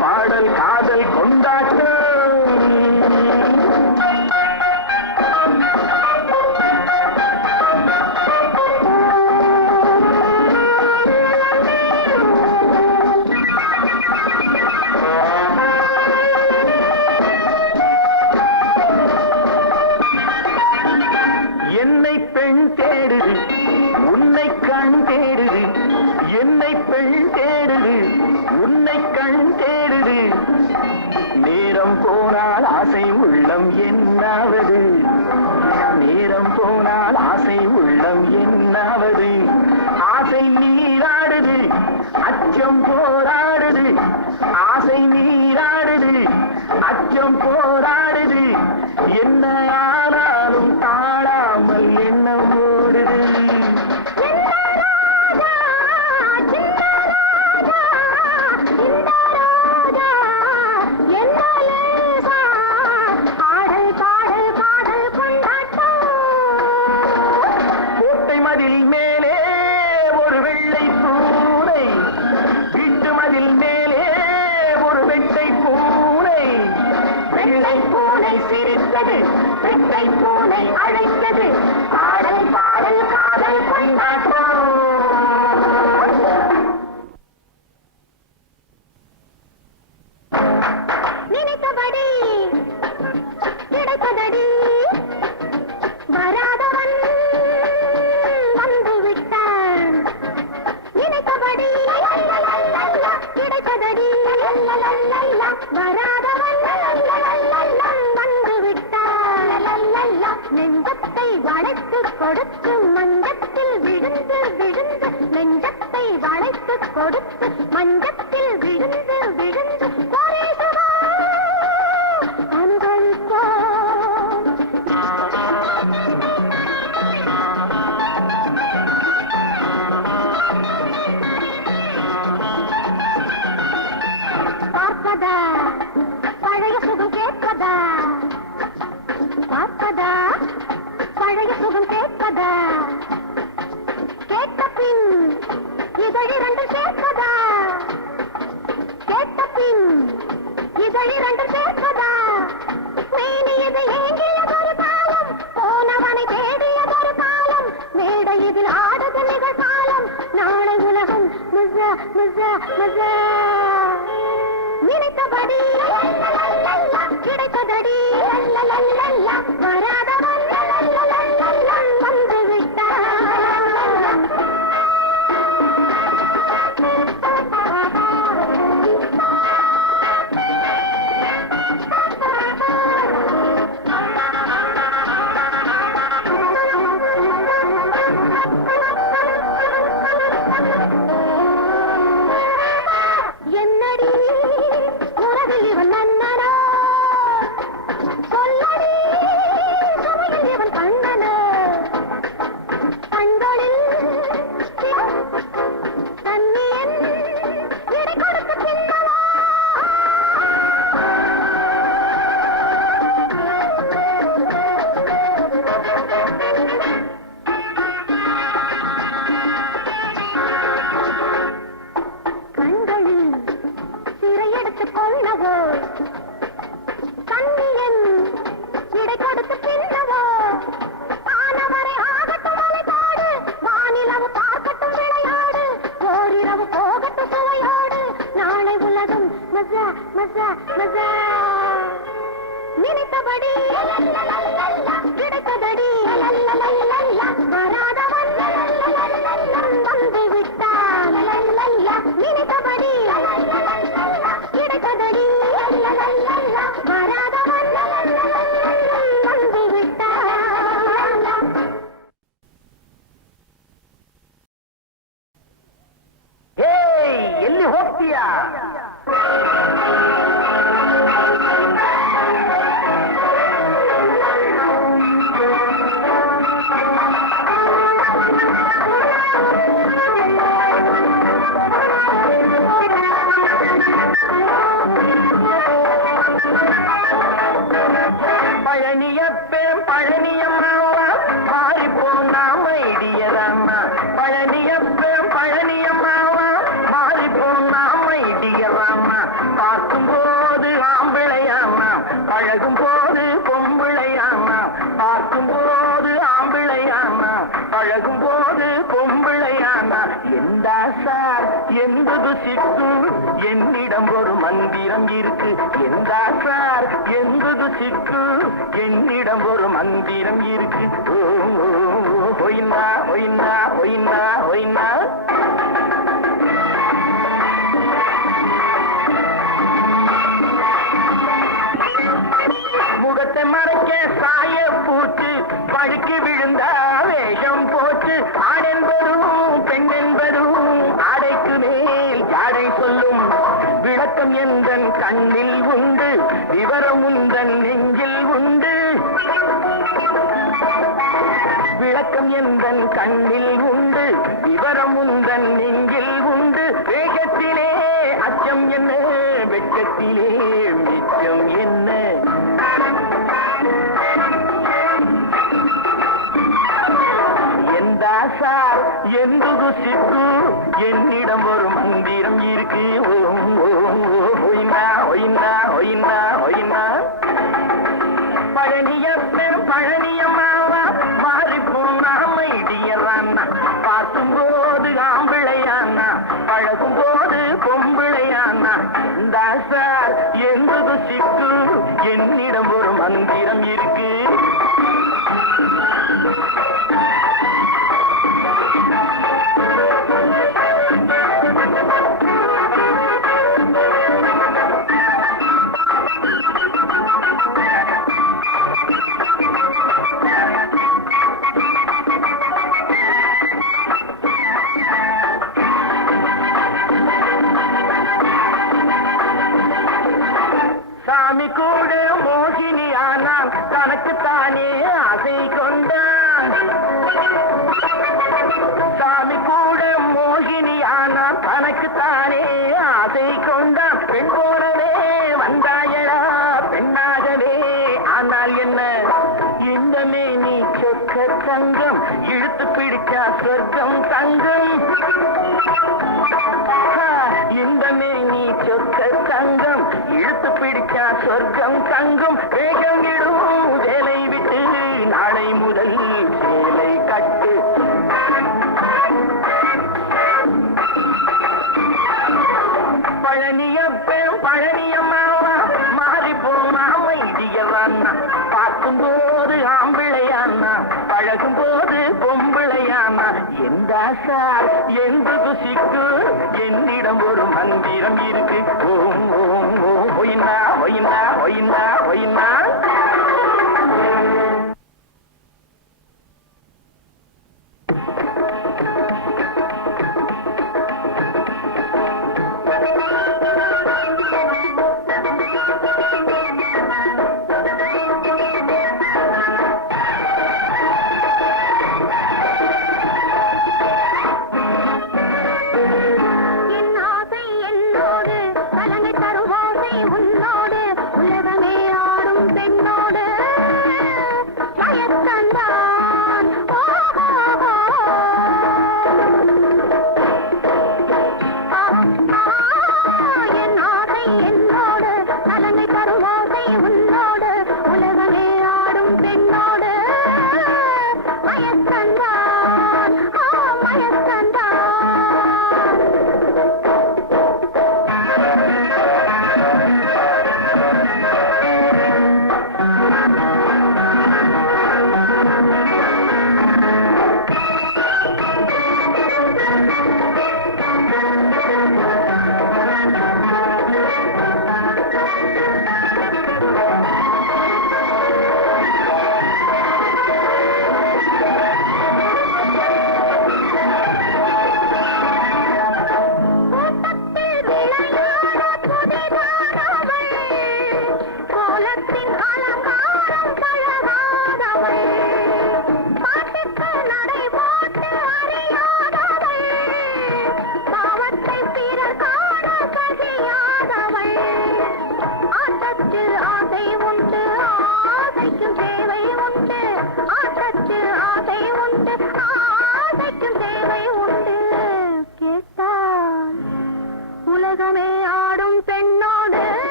பாடல் காதல் கொண்டாட்டம். என்னை பெண் தேடுது, உன்னை கண் தேடுது. என்னை பெண் தேடுது, உன்னை கண் தேடுது. நேரம் போனால் ஆசை உள்ளம் என்னாவது? நேரம் போனால் ஆசை உள்ளம் என்னாவது? ஆசை நீராடுது, அச்சம் போராடுது. ஆசை நீராடுது, அச்சம் போராடுது. என்ன ஆனாலும் தாழாமல் எண்ணம் ஓடுது. கோட்டை மதில் மேலே ஒரு வெள்ளை பூனை, வீட்டு மதில் மேலே ஒரு வெட்டை பூனை. வெள்ளை பூனை சிரித்தது, வெட்டை பூனை அழைத்தது. பாடல் பாடல் காதல் கொண்டாட்டம். நினைத்தபடி கிடைத்ததடி, வராதவன் வந்து விட்டான். நினைத்தபடி கிடைத்ததடி, வராதவன் வந்து விட்டான். நெஞ்சத்தை வளைத்து கொடுத்து மஞ்சத்தில் விழுந்து விழுந்து, நெஞ்சத்தை வளைத்து கொடுத்து மஞ்சத்தில் விழுந்து விழுந்து பார்ப்பதா பழைய சுகம் கேட்பதா? பார்ப்பதா பழைய சுகம் கேட்பதா? கேட்ட பின் இதழிரண்டு சேர்ப்பதா? கேட்ட பின் இதழிரண்டு சேர்ப்பதா? மேனியது ஏங்கியதொரு காலம், போனவனை தேடியதொரு காலம். மேடை இதில் ஆடுது நிகழ்காலம். நாளை உலகம் மஜா மஜா மஜா. நினைத்தபடி கிடைத்ததடி, வராதவன் வந்து விட்டான். என்னடி உறவு இவன் நன்னனா? சொல்லடி சுவையில் இவன் கண்ணனா? கண்களில் தன்னியன் இடை கொடுத்து சின்னவா? கண்களில் சிறையெடுத்துக் கொள்ளவோ, கண்ணியன் இடை கொடுத்து பின்னவோ? ஆனவரை ஆகட்டும் வலைபாடு, வானிலவு பார்க்கட்டும் விளையாடு. ஓரிரவு போகட்டும் சுவையோடு, நாளை உலகம் மஜா மஜா மஜா. நினைத்தபடி கிடைத்ததடி, வராதவன் வந்து விட்டான். நினைத்தபடி கிடைத்ததடி, வராதவன் வந்து விட்டான். ಎಲ್ಲಿ ಹೋಗ್ತೀಯಾ? சார் என்பது சிக்கு என்னிடம் ஒரு மந்திரம் இருக்கு எந்தா சார் என்பது சிக்கு என்னிடம் ஒரு மந்திரம் இருக்கு ஒயினா ஒயினா ஒயினா ஒயினா முகத்தை மறைக்க சாய பூச்சு பழுக்கி விழுந்தா வேகம் போச்சு ஆண் என்பதும் பெண் என்பதும் ஆடைக்கு மேல் ஜாடை சொல்லும் விளக்கம் எந்தன் கண்ணில் உண்டு விவரம் உந்தன் நெஞ்சில் உண்டு விளக்கம் எந்தன் கண்ணில் உண்டு விவரம் உந்தன் நெஞ்சில் உண்டு வேகத்திலே அச்சம் என்ன வெட்கத்திலே மிச்சம் என்ன எந்தா சார் என்பது சித்து என்னிடம் ஒரு மந்திரம் இருக்கு ஒயினா ஒயினா ஒயினா ஒயினா பழனிய பெரும் பழனியம்மாவா மாறி போனாம இடியறான்னா பார்க்கும் போது ஆம்பிளையானா பழகும் போது பொம்பிளையானா இந்த சார் என்பது சிக்கு என்னிடம் ஒரு மந்திரம் இருக்கு சாமி கூட மோகினியானான் தனக்குத்தானே ஆசை கொண்டான் சாமி கூட மோகினியானான் தனக்குத்தானே ஆசை கொண்டான் பெண் போனவே வந்தாயடா பெண்ணாகவே ஆனால் என்ன இந்த மேனி சொக்க தங்கம் இழுத்து பிடிச்சா சொர்க்கம் தங்கம் இந்த மேனி சொக்க தங்கம் இழுத்து பிடிச்சா சொர்க்கம் தங்கும் வேகம் இடும் வேலை விட்டு நாளை முதல் சேலை கட்டு பழனிய பெரும் பழனியம்மாவா மாறி போனாம இடியவான்னா பார்க்கும் போது ஆம்பிளையானா பழகும் போது பொம்பிளையானா எந்த சார் என்பது சிக்கு என்னிடம் ஒரு மந்திரம் இருக்கு ஓம் ஓம் ஓம் ஒயினா ஒயினா ஒயினா ஒயினா கலங்கை தரும் ஓசை உன்னோடு உலகமே ஆடும்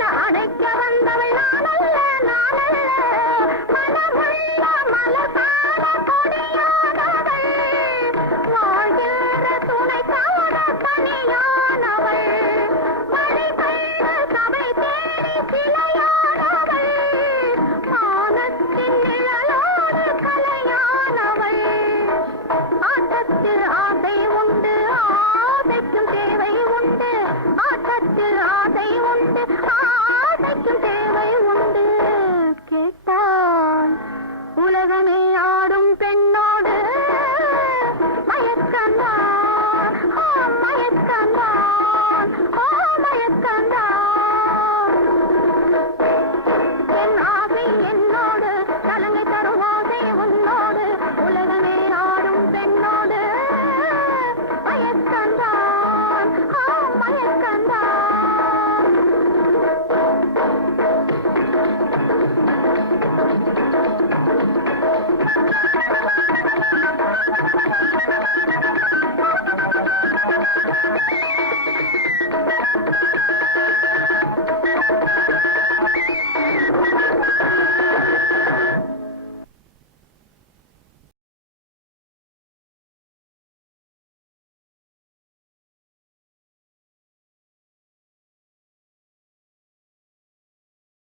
என அணைக்க வந்தவள் நான்